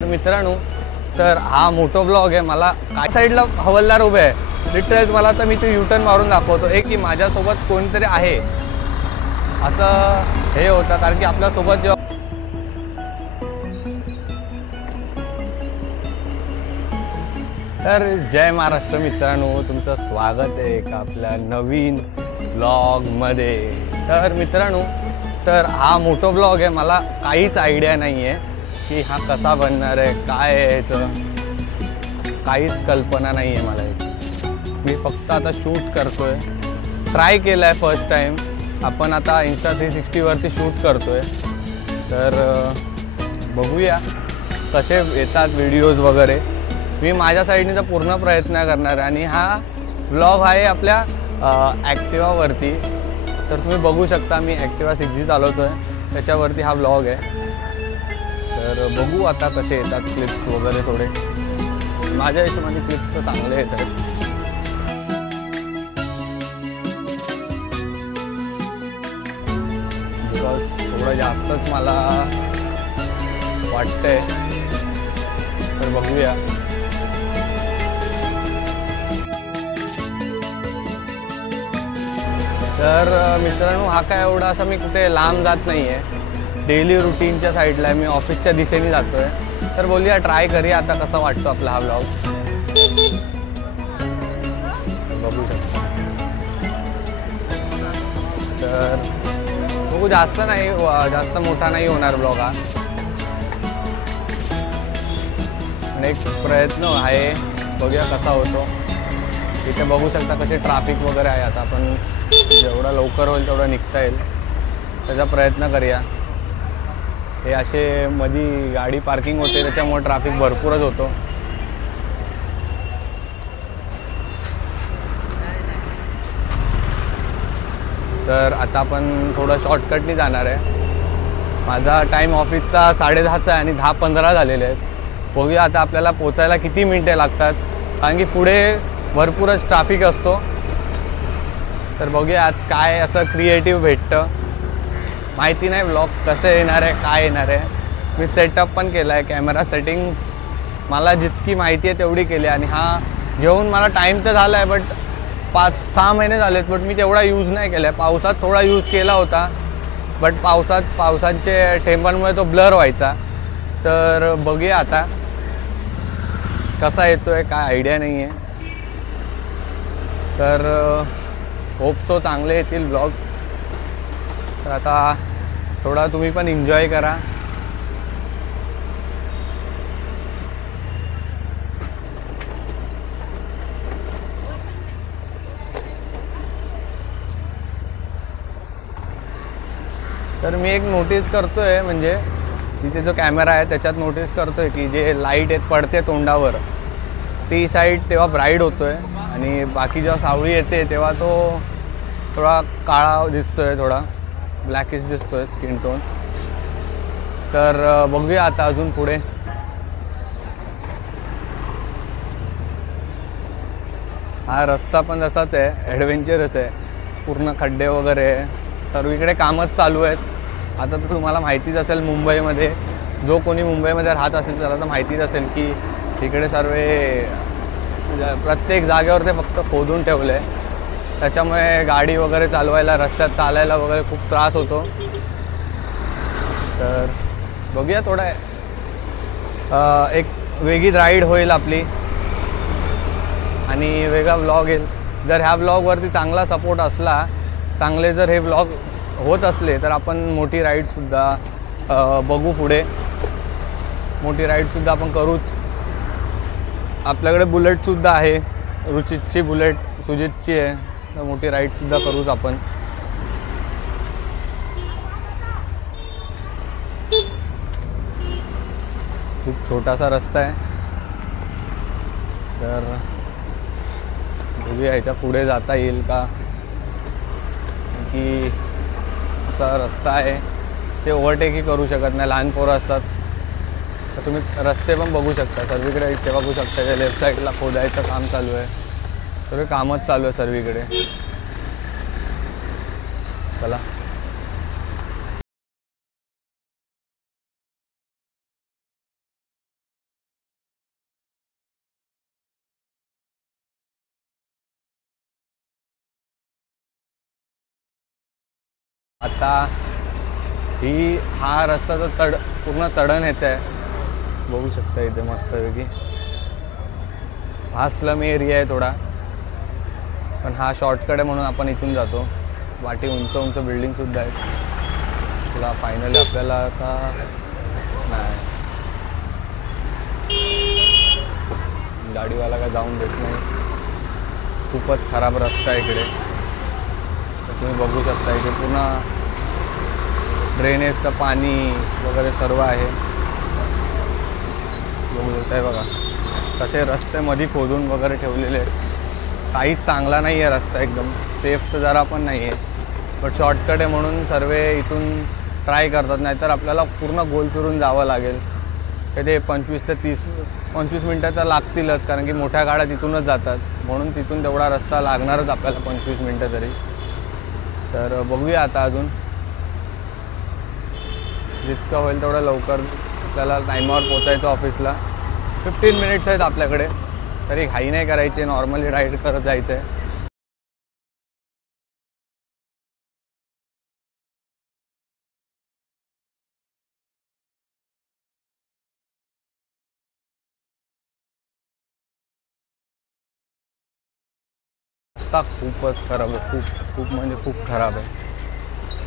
मित्रांनो, तर हा मोठो ब्लॉग आहे। मला काय साईडला हवालदार उभे आहे लिटरली, मला तर मी ते यूटर्न मारून दाखवतो आहे की माझ्यासोबत कोणतरी आहे असं हे होतं, कारण की आपल्यासोबत जेव्हा तर जय महाराष्ट्र मित्रांनो, तुमचं स्वागत आहे एका आपल्या नवीन ब्लॉगमध्ये। तर मित्रांनो, तर हा मोठो ब्लॉग आहे। मला काहीच आयडिया नाही आहे की हा कसा बनणार आहे, काय आहे याचं काहीच कल्पना नाही आहे मला याची। मी फक्त आता शूट करतोय, ट्राय केलं आहे फर्स्ट टाईम। आपण आता इंस्टा 360 वरती शूट करतोय, तर बघूया कसे येतात व्हिडिओज वगैरे। मी माझ्या साईडने तर पूर्ण प्रयत्न करणार आहे आणि हा ब्लॉग आहे आपल्या ॲक्टिवावरती। तर तुम्ही बघू शकता मी ॲक्टिवा 6G चालवतो आहे, त्याच्यावरती हा ब्लॉग आहे। तर बघू आता कसे येतात क्लिप्स वगैरे। थोडे माझ्या हिशोबाने क्लिप्स तर चांगले येत आहेत। बिकॉज थोडं जास्तच मला वाटतंय, तर बघूया। तर मित्रांनो, हा काय एवढा असं मी कुठे लांब जात नाही आहे, डेली रुटीनच्या साईडला आहे, मी ऑफिसच्या दिशेने जातो आहे। तर बोलूया, ट्राय करूया आता कसा वाटतो आपला हा ब्लॉग। बघू शकता, तर बघू, जास्त नाही, जास्त मोठा नाही होणार ब्लॉग हा, पण एक प्रयत्न आहे, बघूया कसा होतो। इथे बघू शकता कसे ट्रॅफिक वगैरे आहे। आता आपण जेवढा लवकर होईल तेवढं निघता येईल त्याचा प्रयत्न करूया। हे असे मध्ये गाडी पार्किंग होते, त्याच्यामुळे ट्रॅफिक भरपूरच होतो। तर आता आपण थोडं शॉर्टकटनी जाणार आहे। माझा टाईम ऑफिसचा 10:30चा आहे आणि 10:15 झालेले आहेत। बघूया आता आपल्याला पोचायला किती मिनिटे लागतात, कारण की पुढे भरपूरच ट्रॅफिक असतो। तर बघूया आज काय असं क्रिएटिव्ह भेटतं, माहिती नाही ब्लॉग कसं येणार आहे, काय येणार आहे। मी सेटअप पण केला आहे, कॅमेरा सेटिंग्स मला जितकी माहिती आहे तेवढी केली, आणि हा घेऊन मला टाईम तर झाला आहे, बट 5-6 महिने झालेत, बट मी तेवढा यूज नाही केला आहे। पावसात थोडा यूज केला होता, बट पावसाचे ठेंबांमुळे तो ब्लर व्हायचा। तर बघूया आता कसा येतो आहे, काय आयडिया नाही आहे। तर होप सो चांगले येतील ब्लॉग्स। तर आता थोडा तुम्ही पण एन्जॉय करा। तर मी एक नोटीस करतोय, म्हणजे तिथे जो कॅमेरा आहे त्याच्यात नोटीस करतोय की जे लाईट पडते तोंडावर ती साईड तेव्हा ब्राईट होतोय, आणि बाकी जेव्हा सावळी येते तेव्हा तो थोडा काळा दिसतोय, थोडा ब्लॅकिश दिसतोय स्किन टोन। तर बघूया आता अजून पुढे। हा रस्ता पण तसाच आहे, ॲडव्हेंचरस आहे, पूर्ण खड्डे वगैरे, सर्वीकडे कामच चालू आहेत। आता तर तुम्हाला माहितीच असेल, मुंबईमध्ये जो कोणी मुंबईमध्ये राहत असेल त्याला तर माहितीच असेल की इकडे सर्व प्रत्येक जागेवर ते फक्त खोदून ठेवलं आहे, त्याच्यामुळे गाडी वगैरे चालवायला, रस्त्यात चालायला वगैरे खूप त्रास होतो। तर बघूया, थोडा एक वेगळी राईड होईल आपली आणि वेगळा ब्लॉग येईल। जर ह्या ब्लॉगवरती चांगला सपोर्ट असला, चांगले जर हे ब्लॉग होत असले, तर आपण मोठी राईडसुद्धा बघू पुढे, मोठी राईडसुद्धा आपण करूच। आपल्याकडे बुलेटसुद्धा आहे, रुचितची बुलेट सुजितची आहे, तर मोठी राईडसुद्धा करूच आपण। खूप छोटासा रस्ता आहे, तर बघूया ह्याच्या पुढे जाता येईल का, की असा रस्ता आहे ते ओव्हरटेकही करू शकत नाही, लहान पोरं असतात। तर तुम्ही रस्ते पण बघू शकता, सर्वीकडे इथे बघू शकता त्या लेफ्ट साईडला खोदायचं काम चालू आहे, सर्व कामच चालू आहे सर्वीकडे। चला। आता हा रस्ता तर पूर्ण चढण ह्याचा आहे, बघू शकता इथे मस्तपैकी. हा स्लम एरिया आहे थोडा, पण हा शॉर्टकट आहे म्हणून आपण इथून जातो. वाटी उंच उंच बिल्डिंगसुद्धा आहेत. चला फायनली आपल्याला आता नाही, गाडीवाला काय जाऊन देत नाही. खूपच खराब रस्ता आहे इकडे. तुम्ही बघू शकता इथे पुन्हा ड्रेनेजचं पाणी वगैरे सर्व आहे. बघू शकताय बघा कसे रस्ते मध्ये खोदून वगैरे ठेवलेले आहेत. काहीच चांगला नाही आहे रस्ता, एकदम सेफ तर जरा पण नाही आहे. बट शॉर्टकट आहे म्हणून सर्व इथून ट्राय करतात, नाहीतर आपल्याला पूर्ण गोल फिरून जावं लागेल. ते 25 ते 25 मिनटं तर लागतीलच, कारण की मोठ्या गाड्या तिथूनच जातात, म्हणून तिथून तेवढा रस्ता लागणारच आपल्याला 25 मिनटं तरी. तर बघूया आता अजून जितकं होईल तेवढं लवकर आपल्याला टायमावर पोचायचं ऑफिसला. 15 मिनिट्स आहेत आपल्याकडे, तरी घाई नाही करायची, नॉर्मली राईड करत जायचं आहे. रस्ता खूपच खराब आहे, खूप खूप म्हणजे खूप खराब आहे.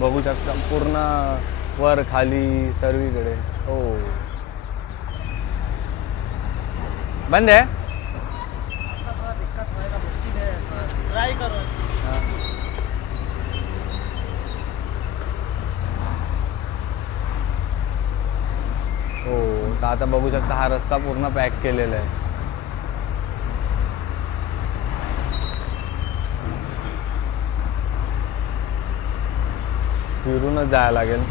बघू शकता पूर्ण वर खाली सर्वीकडे. हो बंद आहे. हो तर आता बघू शकता हा रस्ता पूर्ण पॅक केलेला आहे. फिरूनच जायला लागेल.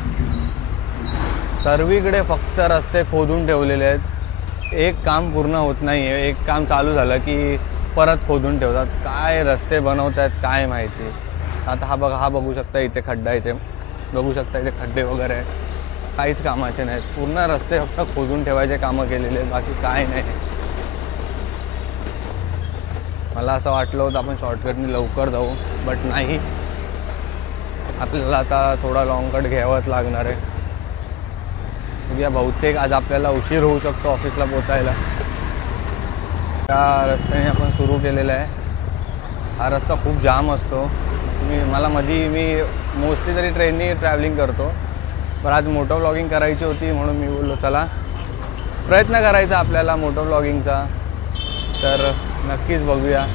सर्वीकडे फक्त रस्ते खोदून ठेवलेले आहेत, एक काम पूर्ण होत नाही आहे. एक काम चालू झालं की परत खोदून ठेवतात. काय रस्ते बनवत आहेत काय माहिती. आता हा बघू शकता इथे खड्डा, इथे बघू शकता इथे खड्डे वगैरे आहे, काहीच कामाचे नाहीत. पूर्ण रस्ते फक्त खोदून ठेवायचे कामं केलेले आहेत, बाकी काय नाही. मला असं वाटलं होतं आपण शॉर्टकटनी लवकर जाऊ, बट नाही, आपल्याला आता थोडा लॉंग कट घ्यावाच लागणार आहे. बघूया, बहुतेक आज आपल्याला उशीर होऊ शकतो ऑफिसला पोचायला. त्या रस्त्याने आपण सुरू केलेला आहे. हा रस्ता खूप जाम असतो. मला मी मोस्टली तरी ट्रेननी ट्रॅव्हलिंग करतो, पण आज मोटो व्लॉगिंग करायची होती म्हणून मी बोललो चला प्रयत्न करायचा आपल्याला मोटो व्लॉगिंगचा. तर नक्कीच बघूया.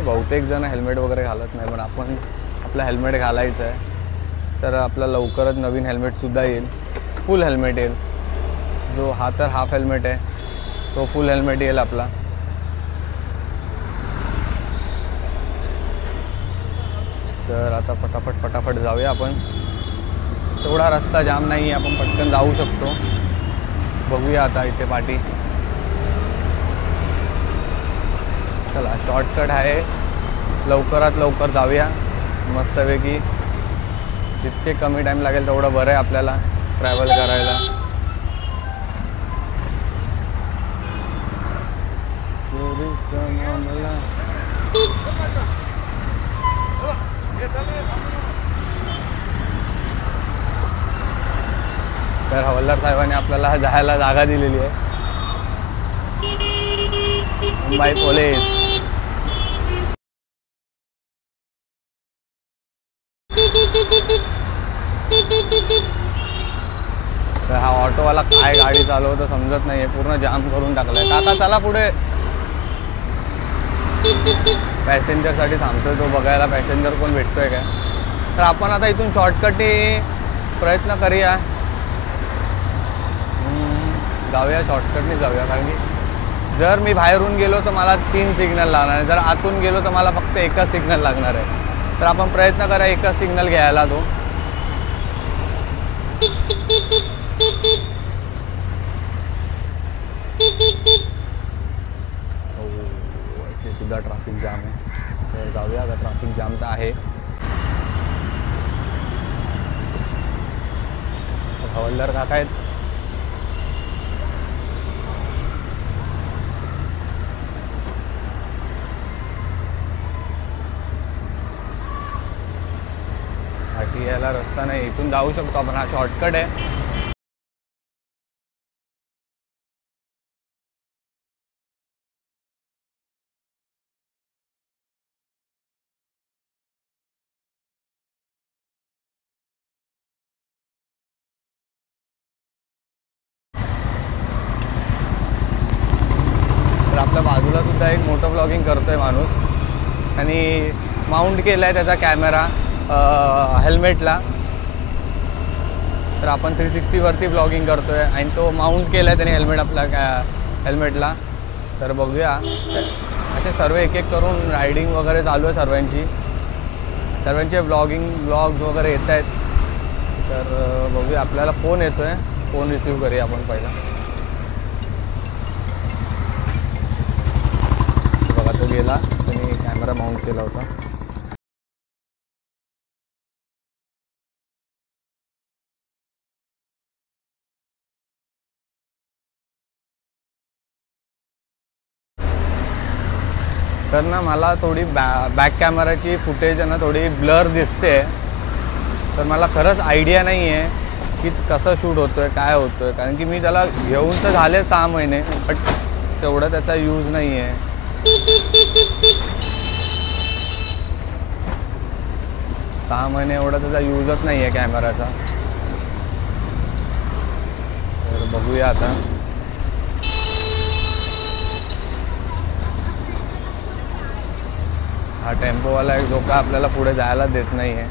बहुतेक जण हेल्मेट वगैरे घालत नाही, पण आपण आपलं हेल्मेट घालायचं आहे. तर आपला लवकरच नवीन हेल्मेटसुद्धा येईल, फुल हेल्मेट येईल. जो हा तर हाफ हेल्मेट आहे, तो फुल हेल्मेट येईल आपला. तर आता फटाफट जाऊया आपण. तेवढा रस्ता जाम नाही आहे, आपण पटकन जाऊ शकतो. बघूया आता इथे पाठी. चला शॉर्टकट आहे, लवकरात लवकर जाऊया मस्तपैकी. जितके कमी टाईम लागेल तेवढं बरं आहे आपल्याला ट्रॅव्हल करायला. तर हवालदार साहेबांनी आपल्याला जायला जागा दिलेली आहे. मुंबई पोलीस. तर हा ऑटोवाला काय गाडी चालवतो समजत नाही आहे, पूर्ण जाम करून टाकलाय. काका चला पुढे. पॅसेंजरसाठी थांबतोय तो, बघायला पॅसेंजर कोण भेटतोय काय. तर आपण आता इथून शॉर्टकटने प्रयत्न करूया, जाऊया शॉर्टकटने जाऊया. कारण की जर मी बाहेरून गेलो तर मला 3 सिग्नल लागणार आहे, जर आतून गेलो तर मला फक्त एकच सिग्नल लागणार आहे. तर आपण प्रयत्न करूया एकच सिग्नल घ्यायला तो. इथे सुद्धा ट्रॅफिक जाम आहे, तर जाऊया. आता ट्रॅफिक जाम तर आहे. हवालदार काका आहेत. यायला रस्ता नाही, इथून जाऊ शकतो आपण, हा शॉर्टकट आहे. तर आपल्या बाजूला सुद्धा एक मोठं व्लॉगिंग करतोय माणूस आणि माउंट केला आहे त्याचा कॅमेरा हेल्मेटला. तर आपण 360वरती व्लॉगिंग करतोय आणि तो माउंट केला आहे त्याने हेल्मेट आपला हेल्मेटला. तर बघूया, असे सर्व एक एक करून रायडिंग वगैरे चालू आहे सर्वांचे व्लॉग्स वगैरे येत आहेत. तर बघूया, आपल्याला फोन येतो आहे, फोन रिसीव करूया आपण पहिला. बघा तो गेला, त्यांनी कॅमेरा माउंट केला होता. तर ना मला थोडी बॅक कॅमेराची फुटेज आहे ना थोडी ब्लर दिसते. तर मला खरंच आयडिया नाही आहे की कसं शूट होतो आहे, काय होतो आहे. कारण की मी त्याला घेऊन तर झाले 6 महिने, बट तेवढा त्याचा यूज नाही आहे. 6 महिने एवढा त्याचा यूजच नाही आहे कॅमेराचा. तर बघूया आता. हा टेम्पोवाला एक धोका आपल्याला पुढे जायला देत नाही आहे.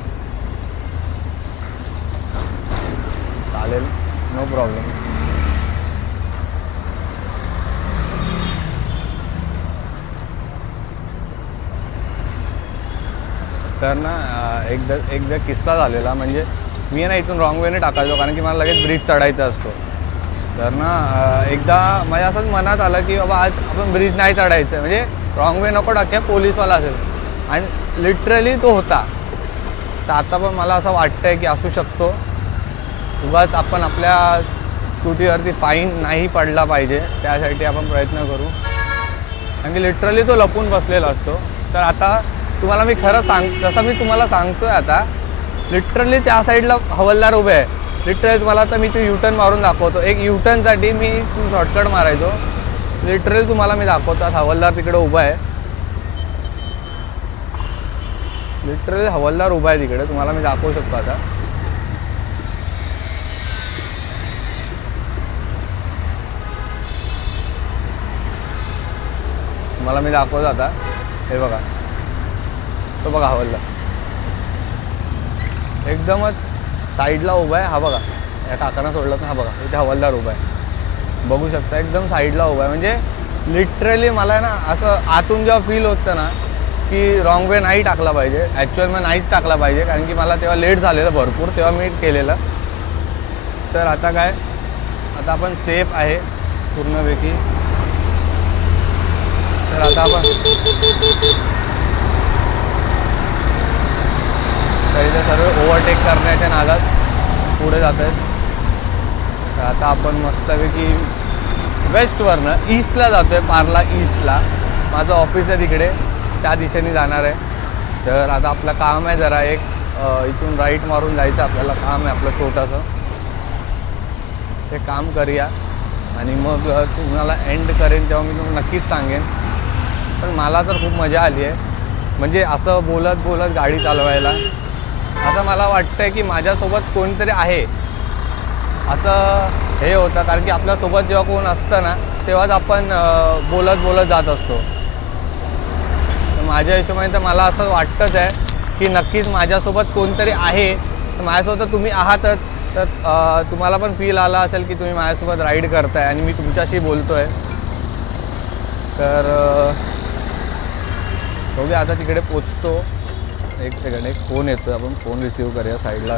चालेल, नो प्रॉब्लेम. तर ना एकदा किस्सा झालेला. म्हणजे मी ना इथून रॉंग वेने टाकायचो, कारण की मला लगेच ब्रिज चढायचा असतो. तर ना एकदा माझ्या असंच मनात आलं की बाबा आज आपण ब्रिज नाही चढायचं, म्हणजे रॉंग वे नको टाक्या, पोलीसवाला असेल. आणि लिटरली तो होता. तर आता पण मला असं वाटतं आहे की असू शकतो. उगाच आपण आपल्या स्कूटीवरती फाईन नाही पडला पाहिजे, त्यासाठी आपण प्रयत्न करू. कारण की लिटरली तो लपून बसलेला असतो. तर आता तुम्हाला मी खरं जसं मी तुम्हाला सांगतो आहे आता, लिटरली त्या साईडला हवालदार उभे आहे. लिटरली तुम्हाला आता मी तो युटर्न मारून दाखवतो. एक युटर्नसाठी मी शॉर्टकट मारायचो. लिटरली तुम्हाला मी दाखवतो, हवालदार तिकडे उभा आहे. लिटरली हवालदार उभा आहे तिकडे, तुम्हाला मी दाखवू शकतो आता. तुम्हाला मी दाखवतो आता. हे बघा, तो बघा हवालदार एकदमच साईडला उभा आहे. हा बघा, या काकांना सोडलं तर हा बघा इथे हवालदार उभा आहे, बघू शकता. एकदम साईडला उभा आहे. म्हणजे लिटरली मला ना असं आतून जेव्हा फील होतं ना की रॉंग वे नाही टाकला पाहिजे, ॲक्च्युअलमध्ये नाहीच टाकला पाहिजे. कारण की मला तेव्हा लेट झालेलं भरपूर, तेव्हा मी केलेलं. तर आता काय, आता आपण सेफ आहे पूर्णपैकी. तर आता आपण तरी सर्व ओव्हरटेक करण्याच्या नादात पुढे जात आहेत. तर आता आपण मस्तपैकी वेस्टवरनं ईस्टला जातो आहे, पार्ला ईस्टला. माझं ऑफिस आहे तिकडे, त्या दिशेने जाणार आहे. तर आता आपलं काम आहे जरा एक इथून राईट मारून जायचं आपल्याला काम आहे आपलं छोटंसं. ते काम करूया आणि मग तुम्हाला एंड करेन तेव्हा मी तुम्हाला नक्कीच सांगेन. पण मला तर खूप मजा आली आहे. म्हणजे असं बोलत बोलत गाडी चालवायला असं मला वाटतं आहे की माझ्यासोबत कोणतरी आहे असं हे होतं. कारण की आपल्यासोबत जेव्हा कोण असतं ना तेव्हाच आपण बोलत बोलत जात असतो. तर माझ्या हिशोबाने तर मला असं वाटतंच आहे की नक्कीच माझ्यासोबत कोणतरी आहे. तर माझ्यासोबत तुम्ही आहातच, तर तुम्हाला पण फील आला असेल की तुम्ही माझ्यासोबत राईड करताय आणि मी तुमच्याशी बोलतो आहे. तर बघूया आता तिकडे पोचतो. एक सेकंड, एक फोन येतो, आपण फोन रिसीव करूया साईडला.